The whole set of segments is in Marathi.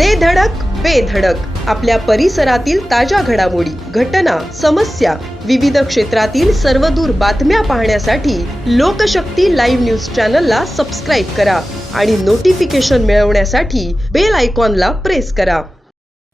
दे धडक बेधडक आपल्या परिसरातील ताज्या घडामोडी घटना समस्या विविध क्षेत्रातील सर्वदूर बातम्या पाहण्यासाठी लोकशक्ती लाईव्ह न्यूज चॅनलला सबस्क्राईब करा आणि नोटिफिकेशन मिळवण्यासाठी बेल आयकॉनला प्रेस करा.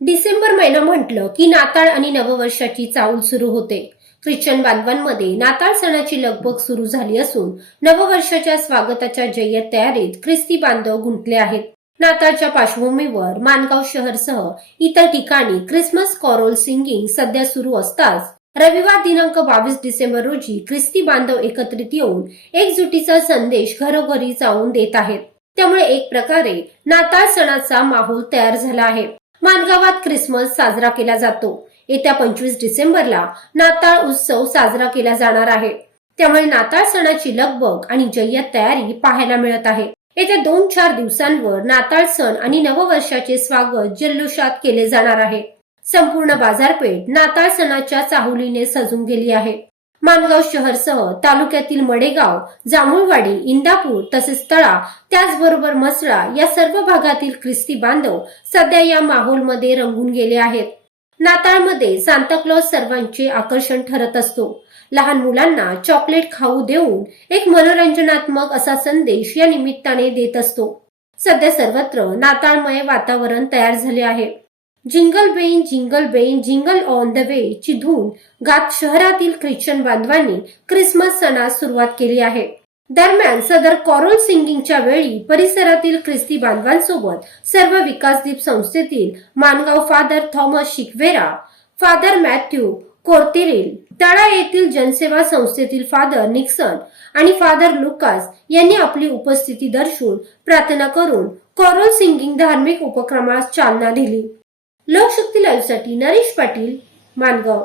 डिसेंबर महिना म्हटलं की नाताळ आणि नववर्षाची चाऊल सुरू होते. ख्रिश्चन बांधवांमध्ये नाताळ सणाची लगबग सुरू झाली असून नववर्षाच्या स्वागताच्या जय्यत तयारीत ख्रिस्ती बांधव गुंतले आहेत. नाताळच्या पार्श्वभूमीवर मानगाव शहरसह इतर ठिकाणी क्रिसमस कॉरोल सिंगिंग सध्या सुरू असताच रविवार दिनांक बावीस डिसेंबर रोजी ख्रिस्ती बांधव एकत्रित येऊन एकजुटीचा संदेश घरोघरी जाऊन देत आहेत. त्यामुळे एक प्रकारे नाताळ सणाचा माहोल तयार झाला आहे. मानगावात ख्रिसमस साजरा केला जातो. येत्या पंचवीस डिसेंबरला नाताळ उत्सव साजरा केला जाणार आहे. त्यामुळे नाताळ सणाची लगबग आणि जय्यत तयारी पाहायला मिळत आहे. येत्या दोन चार दिवसांवर नाताळ सण आणि नववर्षाचे स्वागत जल्लोषात केले जाणार आहे. संपूर्ण बाजारपेठ नाताळ सणाच्या चाहुलीने सजून गेली आहे. मानगाव शहरसह तालुक्यातील मडेगाव जांभूळवाडी इंदापूर तसेच तळा त्याचबरोबर मसळा या सर्व भागातील ख्रिस्ती बांधव सध्या या माहोलमध्ये रंगून गेले आहेत. नाताळमध्ये सांताक्लॉज सर्वांचे आकर्षण ठरत असतो. लहान मुलांना चॉकलेट खाऊ देऊन एक मनोरंजनात्मक असा संदेश या निमित्ताने देत असतो. सध्या सर्वत्र नाताळमय वातावरण तयार झाले आहे. Jingle bell jingle bell jingle on the way ची धून गात शहरातील ख्रिश्चन बांधवांनी ख्रिसमस सणास सुरुवात केली आहे. दरम्यान सदर कॉरोल सिंगिंगच्या वेळी परिसरातील ख्रिस्ती बांधवांसोबत सर्व विकासदीप संस्थेतील Mangaon father Thomas Sequeira father Matthew कोर्तेरेल Tala येथील जनसेवा संस्थेतील फादर निक्सन आणि फादर लुकास यांनी आपली उपस्थिती दर्शवून प्रार्थना करून कॉरोल सिंगिंग धार्मिक उपक्रमास चालना दिली. लोकशक्ती लाईव्हसाठी नरेश पाटील मानगाव.